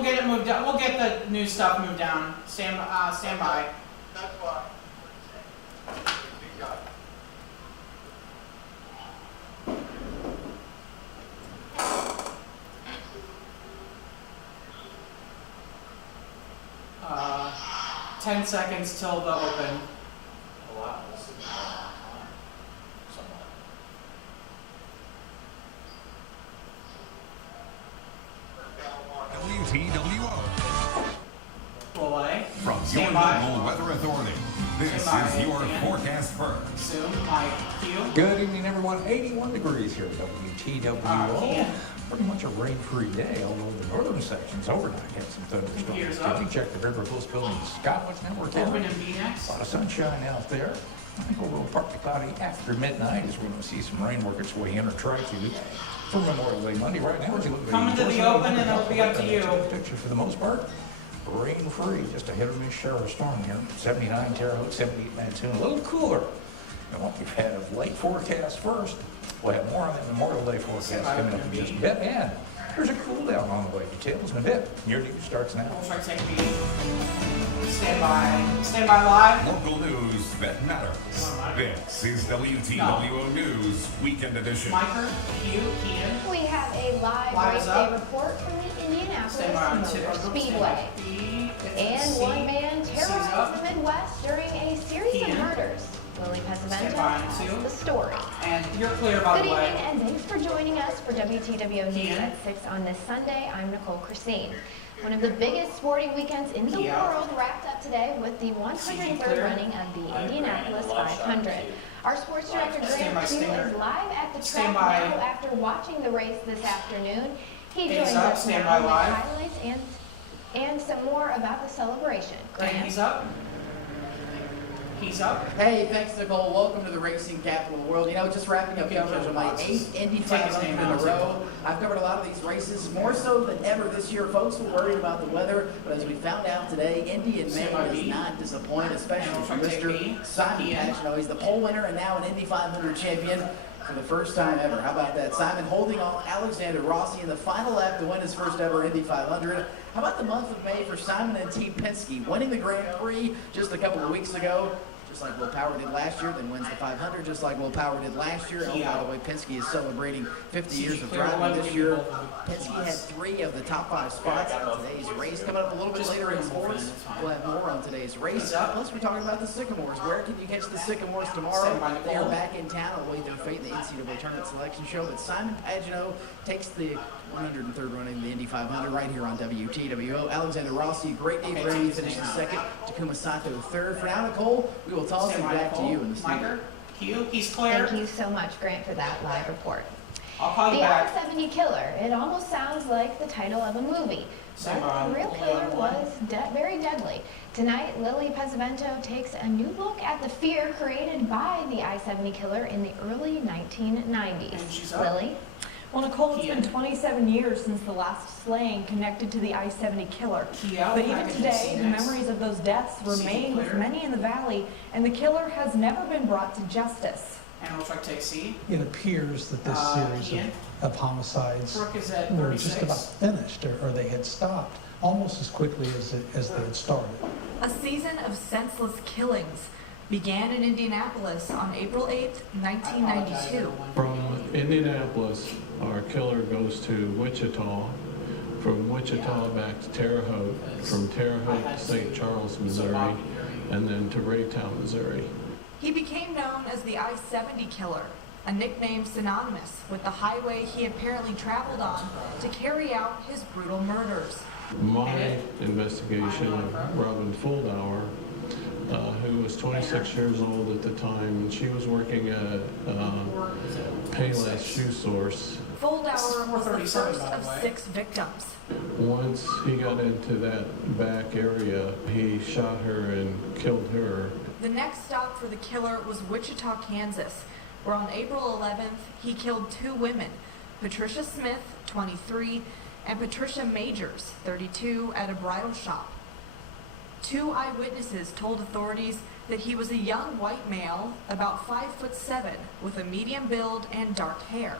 we'll get it moved down. We'll get the new stuff moved down. Stand by. That's why. You got it. 10 seconds till the open. WTWO. Relay. From Stand your by. local weather authority, this Stand by. is your Dan. forecast first. Zoom. Mike. Q. Good evening, everyone. 81 degrees here at WTWO. Ian. Pretty much a rain-free day, although the northern sections overnight had some thunderstorms. Computers Did up. you check the River Coast Building Scotland's network here? Open and B next. A lot of sunshine out there. I think over partly cloudy after midnight is we're going to see some rain work its way in or try to for Memorial Day Monday. Right now, as you look at Coming to the open, and it'll be up to you. Picture for the most part. Rain-free, just a hit or miss shower storm here. 79 Terre Haute, 78 Mattoon, a little cooler than what we've had of late forecast first. We'll have more on the Memorial Day forecast coming up in just a bit. And there's a cool down on the way. Details in a bit. Your news starts now. We'll try to take B. Stand by. Stand by live. Local news that matters. This is WTWO News Weekend Edition. Miker. Q. Kian. We have a live Live race is day up. report from the Indianapolis Stand by on Motor two. Speedway. B. And C. one man C's terrorized up. the Midwest during a series Ian. of murders. Lily Stand Pesavento by on has two. the story. And you're clear, by Good the evening, way. and thanks for joining us for WTWO News Ian. at 6 on this Sunday. I'm Nicole Christine. One of the biggest sporting weekends in the Yeah. world wrapped up today with the 103rd clear. running of the Indianapolis 500. Our sports director Stand by, Grant Pugh Stinger. is live at the Stand track by. now after watching the race this afternoon. He He's joins up. us Stand now by with live. highlights and some more about the celebration. And Grant? he's up. He's up. Hey, thanks Nicole. Welcome to the racing capital of the world. You know, just wrapping up coverage of my 8th Indy Take his 500 name in a out. row. I've covered a lot of these races, more so than ever this year. Folks were worried about the weather, but as we found out today, Indy in May Stand by does B. not disappoint, especially And from we'll take B. Mr. Simon Ian. Pagenaud. He's the pole winner and now an Indy 500 champion for the first time ever. How about that? Simon holding off Alexander Rossi in the final lap to win his first ever Indy 500. How about the month of May for Simon and Team Penske, winning the Grand Prix just a couple of weeks ago? Just like Will Power did last year, then wins the 500, just like Will Power did last year. And oh, by the way, Penske is celebrating 50 years of driving this year. Penske had 3 of the top 5 spots in today's race. Coming up a little bit later in sports, we'll have more on today's race. Plus, we're talking about the Sycamores. Where can you catch the Sycamores tomorrow? They are back in town away their fate in the NCAA Tournament Selection Show. But Simon Pagenaud takes the 103rd running of the Indy 500 right here on WTWO. Alexander Rossi, great day for him. He finishes second. Takuma Sato third. For now, Nicole, we will toss it back to you in the studio. Miker. Q. He's clear. Thank you so much, Grant, for that live report. I'll call you The back. I-70 Killer. It almost sounds like the title of a movie. Stand But by. the real Only killer on one. was very deadly. Tonight, Lily Pesavento takes a new look at the fear created by the I-70 Killer in the early 1990s. And she's up. Lily? Well, Nicole, it's Ian. been 27 years since the last slaying connected to the I-70 killer. Yeah, But back even in today, the next. memories of those deaths remain with clear. many in the valley, and the killer has never been brought to justice. And we'll try to take C. It appears that this series Ian. of homicides Brooke is at were just 36. about finished, or they had stopped almost as quickly as they had started. A season of senseless killings began in Indianapolis on April 8, 1992. From Indianapolis, our killer goes to Wichita. From Wichita back to Terre Haute. From Terre Haute to St. Charles, Missouri. And then to Raytown, Missouri. He became known as the I-70 Killer, a nickname synonymous with the highway he apparently traveled on to carry out his brutal murders. My investigation of Robin Fuldauer, who was 26 years old at the time, and she was working at Payless Shoe Source. Fuldauer was the 437, first by the of way. 6 victims. Once he got into that back area, he shot her and killed her. The next stop for the killer was Wichita, Kansas, where on April 11th, he killed 2 women, Patricia Smith, 23, and Patricia Majors, 32, at a bridal shop. 2 eyewitnesses told authorities that he was a young white male, about 5'7", with a medium build and dark hair.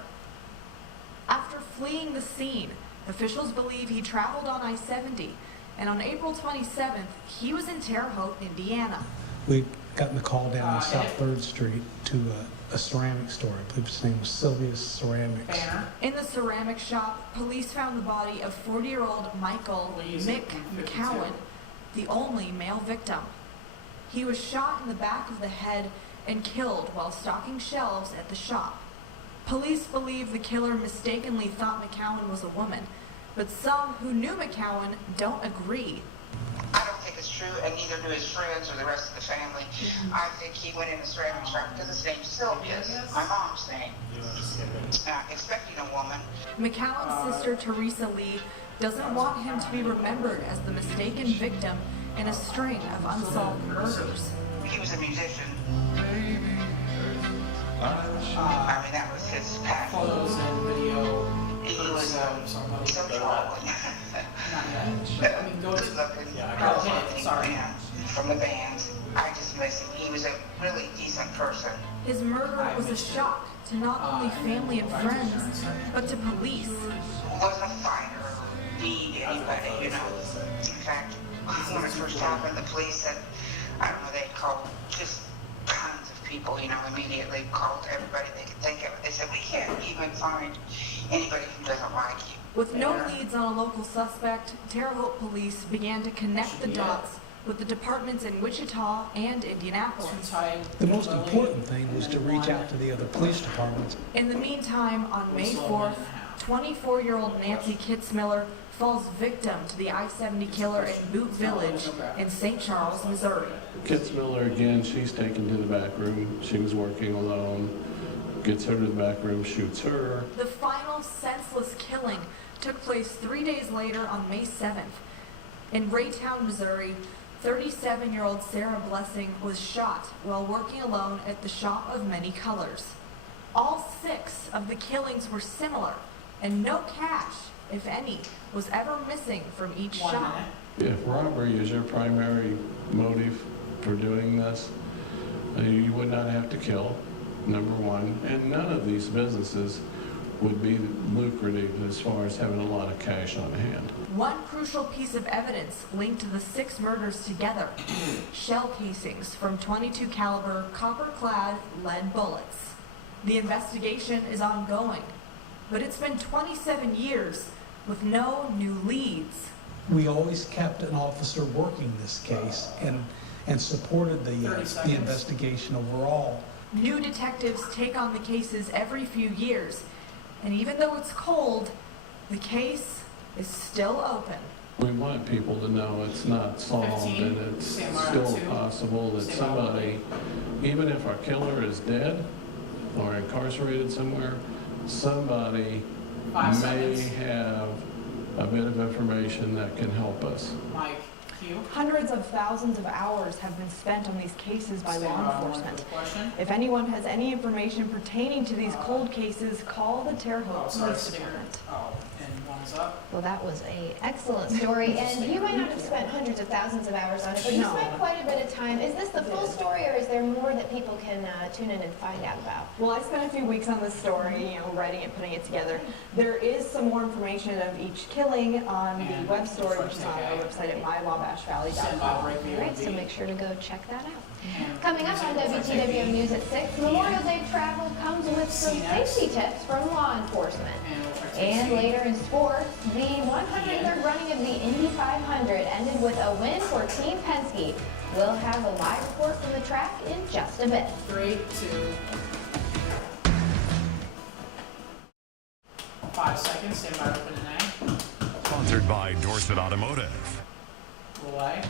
After fleeing the scene, Officials believe he traveled on I-70, and on April 27th, he was in Terre Haute, Indiana. We'd gotten a call down on South 3rd Street to a ceramic store. I believe his name was Sylvia's Ceramics. Banner. In the ceramic shop, police found the body of 40-year-old Michael Mick McCowan, the only male victim. He was shot in the back of the head and killed while stocking shelves at the shop. Police believe the killer mistakenly thought McCowan was a woman, but some who knew McCowan don't agree. I don't think it's true, and neither do his friends or the rest of the family. I think he went in the ceramic shop because his name's Sylvia, my mom's name, expecting a woman. McCowan's sister, Teresa Lee, doesn't want him to be remembered as the mistaken victim in a string of unsolved murders. He was a musician. I mean, that was his passion. Photos and video. He was social Not yet. I mean, go to. good looking, Okay, sorry. man from the band. I just miss him. He was a really decent person. His murder was a shock to not only family and friends, but to police. He wasn't a fighter or beat anybody, you know. In fact, when it first happened, the police said, I don't know, they called just tons of people, you know, immediately called everybody they could think of. They said, we can't even find anybody who doesn't like you. With no leads on a local suspect, Terre Haute police began to connect the dots with the departments in Wichita and Indianapolis. The most important thing was to reach out to the other police departments. In the meantime, on May 4th, 24-year-old Nancy Kitzmiller falls victim to the I-70 killer in Boot Village in St. Charles, Missouri. Kitzmiller, again, she's taken to the back room. She was working alone. Gets her to the back room, shoots her. The final senseless killing took place 3 days later on May 7th. In Raytown, Missouri, 37-year-old Sarah Blessing was shot while working alone at the Shop of Many Colors. All 6 of the killings were similar, and no cash, if any, was ever missing from each shop. If robbery is your primary motive for doing this, you would not have to kill, number one, and none of these businesses would be lucrative as far as having a lot of cash on hand. One crucial piece of evidence linked to the 6 murders together: shell casings from .22 caliber copper-clad lead bullets. The investigation is ongoing, but it's been 27 years with no new leads. We always kept an officer working this case and supported the investigation overall. New detectives take on the cases every few years, and even though it's cold, the case is still open. We want people to know it's not solved 15, and it's San Mario still 2, possible that San Mario somebody, even if our killer is dead or incarcerated somewhere, somebody 5 may seconds. have a bit of information that can help us. Mike, Q. Hundreds of thousands of hours have been spent on these cases by Stand law by, one enforcement. quick question. If anyone has any information pertaining to these cold cases, call the Terre Oh, Haute sorry, Police Stinger. Department. Oh, and one's up. Well, that was an excellent story, and you might not have spent hundreds of thousands of hours on it, but you No. spent quite a bit of time. Is this the full story, or is there more that people can tune in and find out about? Well, I spent a few weeks on this story, writing it, putting it together. There is some more information of each killing on the web story, which is on our website at mywabashvalley.com. All right, so make sure to go check that out. Coming up on WTWO News at 6, Memorial Day travel comes with some safety tips from law enforcement. And later in sports, the 103rd running of the Indy 500 ended with a win for Team Penske. We'll have a live report from the track in just a bit. 3, 2, 5 seconds. Stand by, open and A. Sponsored by Dorset Automotive. Delay.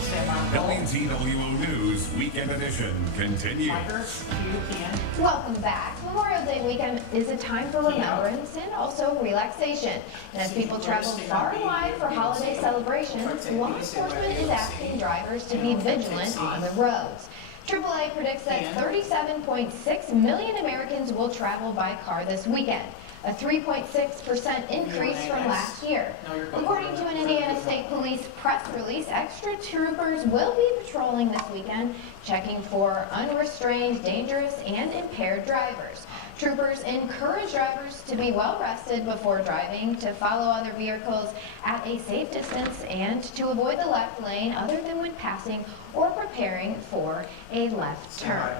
Stand by, roll. WTWO News Weekend Edition continues. Miker, Q, can. Welcome back. Memorial Day weekend is a time for remembrance and also relaxation. And as people travel far and wide for holiday celebrations, law enforcement is asking drivers to be vigilant on the roads. AAA predicts that 37.6 million Americans will travel by car this weekend, a 3.6% increase from last year. According to an Indiana State Police press release, extra troopers will be patrolling this weekend, checking for unrestrained, dangerous, and impaired drivers. Troopers encourage drivers to be well rested before driving, to follow other vehicles at a safe distance, and to avoid the left lane other than when passing or preparing for a left turn.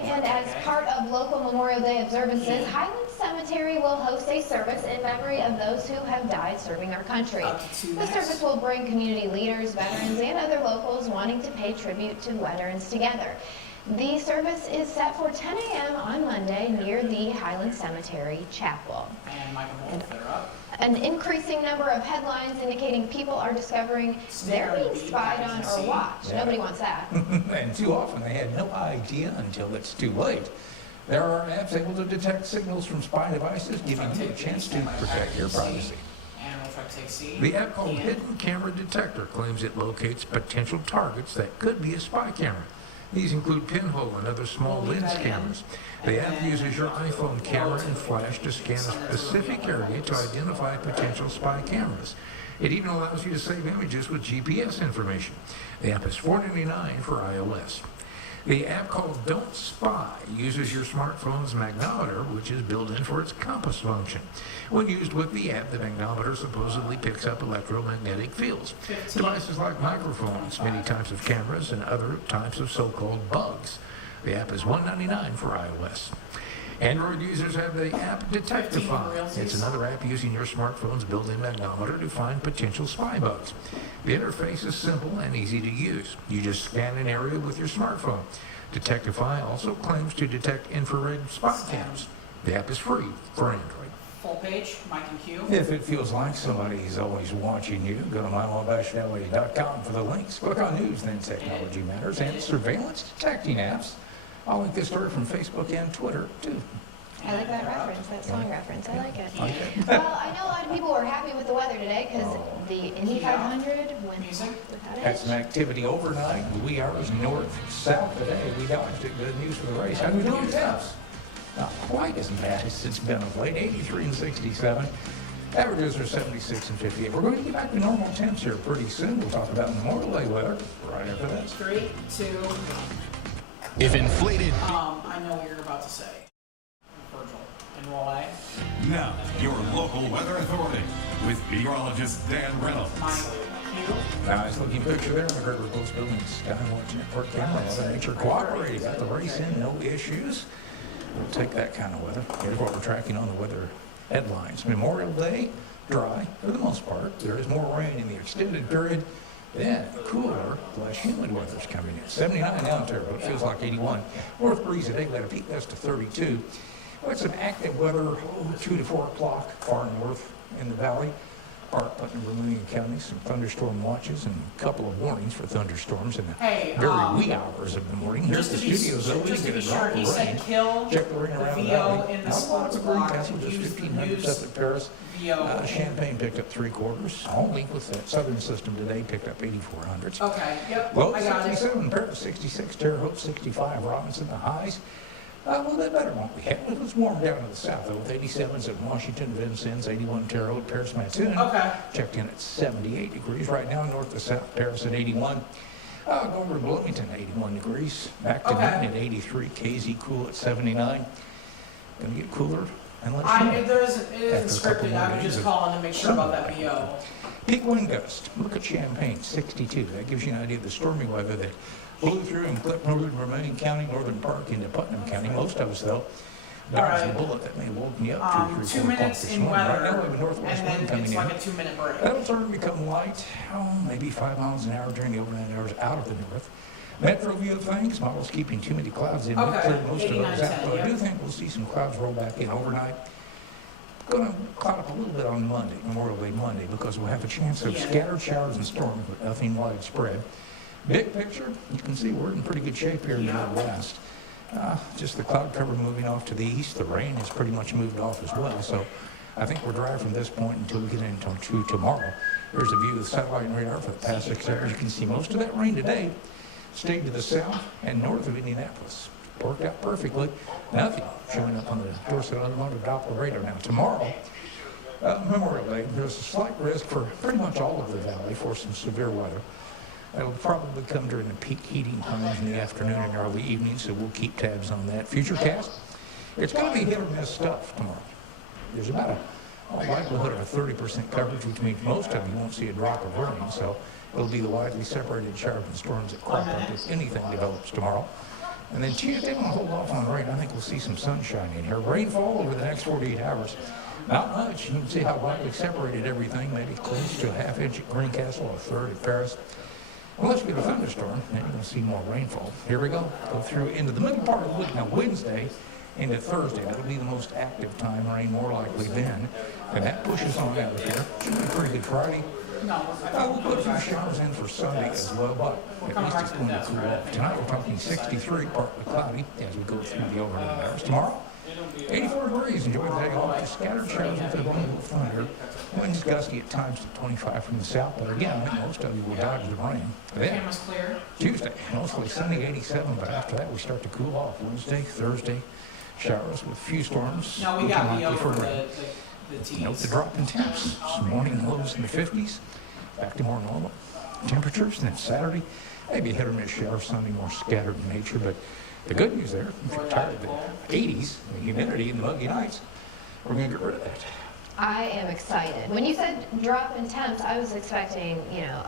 And as part of local Memorial Day observances, Highland Cemetery will host a service in memory of those who have died serving our country. The service will bring community leaders, veterans, and other locals wanting to pay tribute to veterans together. The service is set for 10 a.m. on Monday near the Highland Cemetery Chapel. And Michael Wolf, they're up. An increasing number of headlines indicating people are discovering they're being spied on or watched. Nobody wants that. And too often they had no idea until it's too late. There are apps able to detect signals from spy devices, giving you a chance to protect your privacy. And we'll try to take C. The app called Hidden Camera Detector claims it locates potential targets that could be a spy camera. These include pinhole and other small lens cameras. The app uses your iPhone camera and flash to scan a specific area to identify potential spy cameras. It even allows you to save images with GPS information. The app is $4.99 for iOS. The app called Don't Spy uses your smartphone's magnometer, which is built in for its compass function. When used with the app, the magnometer supposedly picks up electromagnetic fields. Devices like microphones, many types of cameras, and other types of so-called bugs. The app is $1.99 for iOS. Android users have the app Detectify. It's another app using your smartphone's built-in magnometer to find potential spy bugs. The interface is simple and easy to use. You just scan an area with your smartphone. Detectify also claims to detect infrared spy cams. The app is free for Android. Full page, Mike and Q. If it feels like somebody's always watching you, go to mywabashvalley.com for the links. Click on News, then Technology Matters, and surveillance detecting apps. I'll link this story from Facebook and Twitter, too. I like that reference, that song reference. I like it. Well, I know a lot of people were happy with the weather today because the Indy 500 went without Had it. some activity overnight, wee hours north-south today. We dodged it. Good news for the race. How do we do in temps? Not quite as bad as it's been of late, 83 and 67. Averages are 76 and 58. We're going to get back to normal temps here pretty soon. We'll talk about Memorial Day weather right after this. 3, 2, 1. If inflated. I know what you're about to say. Virgil. And roll A. Now, your local weather authority with meteorologist Dan Reynolds. Nice looking picture there. McGregor Post Building Skywatch Network camera. Mother Nature cooperating. Got the race in, no issues. We'll take that kind of weather. Here's what we're tracking on the weather headlines. Memorial Day, dry for the most part. There is more rain in the extended period. Then cooler, less humid weather's coming in. 79 out there, but it feels like 81. North breeze today let a peak gust to 32. We had some active weather 2 to 4 o'clock far north in the valley. Park, Putnam, Vermilion County, some thunderstorm watches and a couple of warnings for thunderstorms in the very wee hours of the morning. Here's the studios open. Just to Get be a drop sure, of he rain. said kill Check the rain around the VO valley. in the Not lots of green block castle, to just use the 1,500 news up at Paris. VO. Champaign picked up 3/4. Only with that southern system today picked up 8,400s. Okay, yep, Low I got it. 67, Paris 66, Terre Haute 65, Robinson the highs. A little bit better than what we had. It was warm down to the south, though, with 87s at Washington, Vincennes, 81 Terre Haute, Paris Mattoon. Okay. Checked in at 78 degrees right now, north to south, Paris at 81. Go over to Bloomington, 81 degrees. Back to 9 at 83, KZ cool at 79. Gonna get cooler and less humid. It isn't scripted, I was just calling to make sure about that VO. Peak wind gust. Look at Champaign, 62. That gives you an idea of the stormy weather that blew through and clipped northern Vermilion County, northern Park into Putnam County. Most of us, though, dodged the bullet that may have woken you up 2, 3, 4 2 o'clock minutes this in morning. Right weather, now, we have a northwest and wind then coming it's in. like a 2-minute break. That'll start to become light, maybe 5 miles an hour during the overnight hours out of the north. Metro view of things, models keeping too many clouds in. Okay, Clear most of 89, those out. 10, But I do yep. think we'll see some clouds roll back in overnight. Going to cloud up a little bit on Monday, Memorial Day Monday, because we'll have a chance of scattered showers and storms, but nothing widespread. Big picture, you can see we're in pretty good shape here in the Midwest. Just the cloud cover moving off to the east. The rain has pretty much moved off as well. So I think we're dry from this point until we get into tomorrow. Here's a view of the satellite and radar for the past 6 hours. You can see most of that rain today stayed to the south and north of Indianapolis. Worked out perfectly. Nothing showing up on the Dorset Automotive Doppler radar. Now tomorrow, Memorial Day, there's a slight risk for pretty much all of the valley for some severe weather. It'll probably come during the peak heating times in the afternoon and early evening, so we'll keep tabs on that. Futurecast, It's going to be hit or miss stuff tomorrow. There's about a likelihood of a 30% coverage, which means most of you won't see a drop of rain, so it'll be the widely separated showers and storms that crop up if anything develops tomorrow. And then Tuesday, we'll hold off on rain. I think we'll see some sunshine in here. Rainfall over the next 48 hours. Not much. You can see how widely separated everything, maybe close to a half-inch at Greencastle, a third at Paris. Unless we get a thunderstorm, then you're going to see more rainfall. Here we go. Go through into the middle part of the week. Now, Wednesday into Thursday, that'll be the most active time. Rain more likely then. And that pushes on out of here. Should be a pretty good Friday. We'll put a few showers in for Sunday as well, but at least it's going to cool off. Tonight we're talking 63, partly cloudy as we go through the overnight hours. Tomorrow, 84 degrees. Enjoy the day off. Scattered showers with a little thunder. Winds gusty at times to 25 from the south, but again, I think most of you will dodge the rain. Then, Tuesday, mostly sunny, 87, but after that we start to cool off. Wednesday, Thursday, showers with a few storms. No, we got the over the tees. Note the drop in temps. Some morning lows in the 50s. Back to more normal temperatures. And then Saturday, maybe a hit or miss shower. Sunday, more scattered in nature. But the good news there, if you're tired of the 80s, the humidity, and the muggy nights, we're going to get rid of that. I am excited. When you said drop in temps, I was expecting,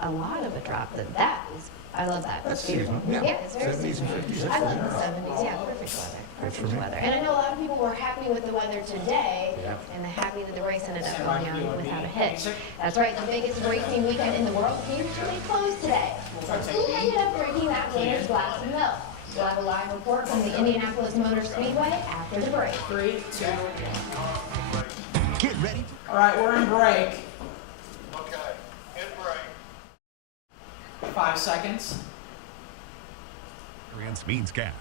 a lot of a drop. That is, I love that. That's beautiful. seasonal. Yeah, It's very 70s and seasonal. 50s. I love the 70s. Yeah, perfect weather. That's for Perfect me. weather. And I know a lot of people were happy with the weather today, Yeah. and they're happy that the race ended up going on without a hitch. That's right. The biggest racing weekend in the world came to a close today. So who ended up drinking that winner's glass of milk? We'll have a live report from the Indianapolis Motor Speedway after the break. 3, 2, 1. Get ready. All right, we're in break. Okay, in break. 5 seconds. Experience means cash.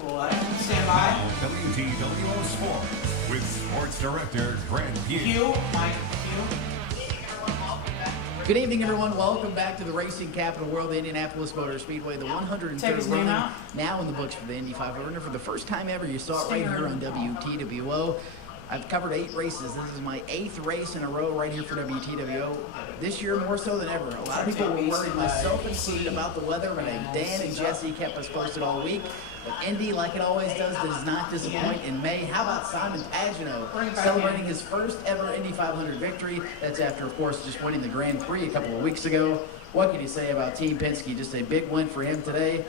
Cool. Stand by. WTWO Sport with Sports Director Grant Pugh. Q, Mike, Q. Good evening, everyone. Welcome back to the racing capital world, the Indianapolis Motor Speedway, the 103rd Take his name running, out. now in the books for the Indy 500. For the first time ever, you saw it right here on WTWO. I've covered 8 races. This is my 8th race in a row right here for WTWO. This year more so than ever. A lot of people were worried, myself included, about the weather, but Dan and Jesse kept us posted all week. But Indy, like it always does not disappoint in May. How about Simon Pagenaud celebrating his first ever Indy 500 victory? That's after, of course, just winning the Grand Prix a couple of weeks ago. What can you say about Team Penske? Just a big win for him today.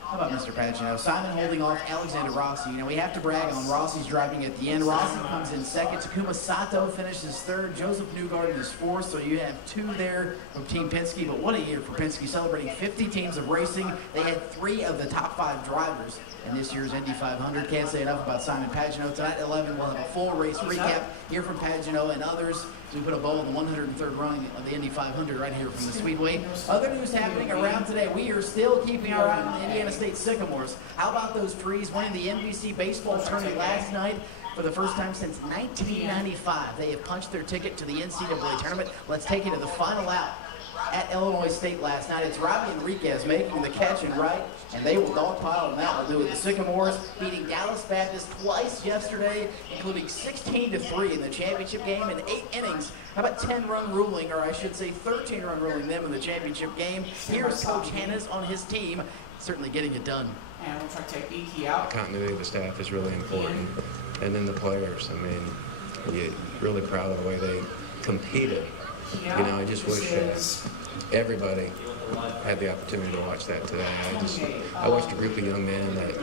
How about Mr. Pagenaud? Simon holding off Alexander Rossi. We have to brag on Rossi's driving at the end. Rossi comes in second. Takuma Sato finishes third. Joseph Newgarden is fourth. So you have 2 there from Team Penske. But what a year for Penske, celebrating 50 teams of racing. They had 3 of the top 5 drivers in this year's Indy 500. Can't say enough about Simon Pagenaud. Tonight at 11, we'll have a full race recap here from Pagenaud and others. So we put a bow in the 103rd running of the Indy 500 right here from the Speedway. Other news happening around today. We are still keeping our eye on the Indiana State Sycamores. How about those trees winning the NBC baseball tournament last night? For the first time since 1995, they have punched their ticket to the NCAA tournament. Let's take it to the final out at Illinois State last night. It's Robbie Enriquez making the catch and right, and they will dogpile on that one. Do it. The Sycamores beating Dallas Baptist twice yesterday, including 16-3 in the championship game in 8 innings. How about 10-run ruling, or I should say 13-run ruling them in the championship game? Here's Coach Hannes on his team, certainly getting it done. And we'll try to take the key out. The continuity of the staff is really important. And then the players, I mean, you're really proud of the way they competed. I just wish everybody had the opportunity to watch that today. I watched a group of young men that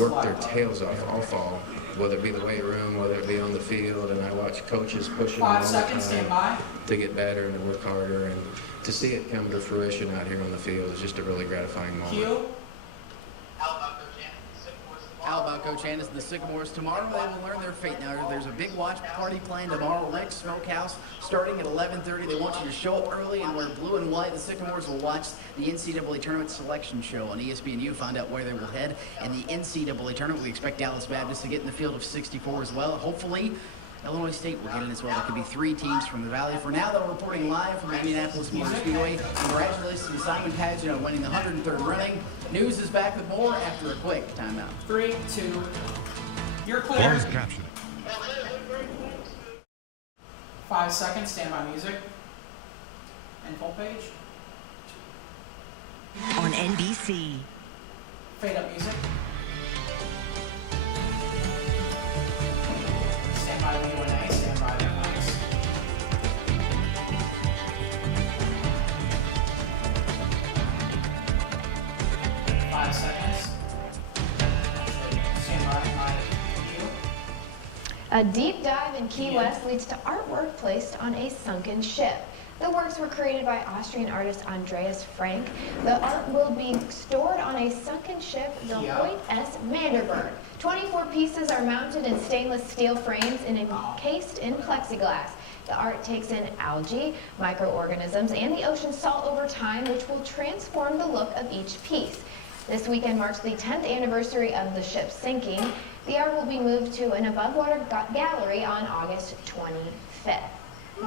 worked their tails off all fall, whether it be the weight room, whether it be on the field, and I watched coaches pushing them all the time to get better and to work harder, and to see it come to fruition out here on the field is just a really gratifying moment. How about Coach Hannes and the Sycamores? Tomorrow they will learn their fate. Now, there's a big watch party planned tomorrow. Rick's Smokehouse starting at 11:30. They want you to show up early and wear blue and white. The Sycamores will watch the NCAA Tournament Selection Show on ESPNU, find out where they will head in the NCAA Tournament. We expect Dallas Baptist to get in the field of 64 as well. Hopefully, Illinois State will get in as well. There could be 3 teams from the Valley. For now, though, reporting live from Indianapolis Motor Speedway. Congratulations to Simon Pagenaud winning the 103rd running. News is back with more after a quick timeout. 3, 2, you're clear. Closed captioning. 5 seconds, standby music. And full page. On NBC. Fade up music. WNA, stand by their mics. Five seconds. Stand by my cue. A deep dive in Key West leads to artwork placed on a sunken ship. The works were created by Austrian artist Andreas Frank. The art will be stored on a sunken ship, the Hoyt S. Manderberg. 24 pieces are mounted in stainless steel frames and encased in plexiglass. The art takes in algae, microorganisms, and the ocean salt over time, which will transform the look of each piece. This weekend marks the 10th anniversary of the ship sinking. The art will be moved to an above-water gallery on August 25th.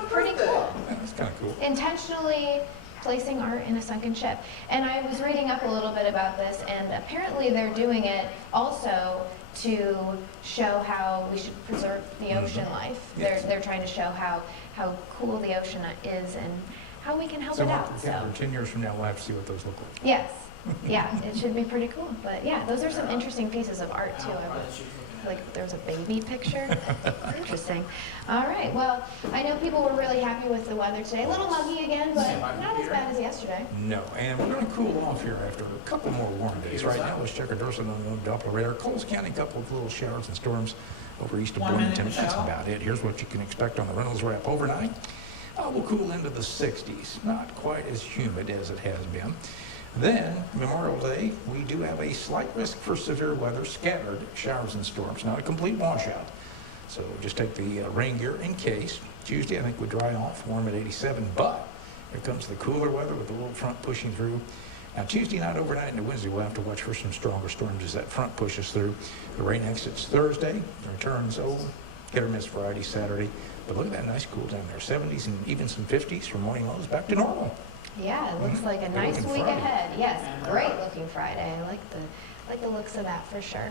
Pretty cool. That's kind of cool. Intentionally placing art in a sunken ship. And I was reading up a little bit about this, and apparently they're doing it also to show how we should preserve the ocean life. Yes. They're trying to show how cool the ocean is and how we can help So it Mark, out. yeah, 10 years from now, we'll have to see what those look like. Yes. Yeah, it should be pretty cool. But yeah, those are some interesting pieces of art too. Like there's a baby picture. Interesting. All right. Well, I know people were really happy with the weather today. A little muggy again, but not as bad as yesterday. No, and we're going to cool off here after a couple more warm days. Right now, let's check our Dorset on the Doppler radar. Coles County, a couple of little showers and storms over east of 1 minute, Bloomington. That's Michelle. about it. Here's what you can expect on the Reynolds Wrap overnight. We'll cool into the 60s. Not quite as humid as it has been. Then, Memorial Day, we do have a slight risk for severe weather, scattered showers and storms, not a complete washout. So just take the rain gear in case. Tuesday, I think we dry off, warm at 87, but here comes the cooler weather with the little front pushing through. Now, Tuesday night, overnight, into Wednesday, we'll have to watch for some stronger storms as that front pushes through. The rain exits Thursday, returns, hit or miss Friday, Saturday. But look at that nice cool down there, 70s and even some 50s from morning lows back to normal. Yeah, it looks like a nice looking week Friday. ahead. Yes, great looking Friday. I like the looks of that for sure.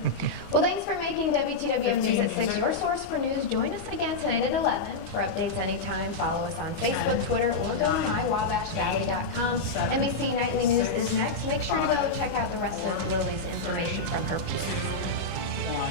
Well, thanks for making WTWM News at 6 your source for news. Join us again tonight at 11 for updates anytime. Follow us on Facebook, Twitter, or go to mywabashvalley.com. NBC Nightly News is next. Make sure to go check out the rest of Lily's information from her piece. 1.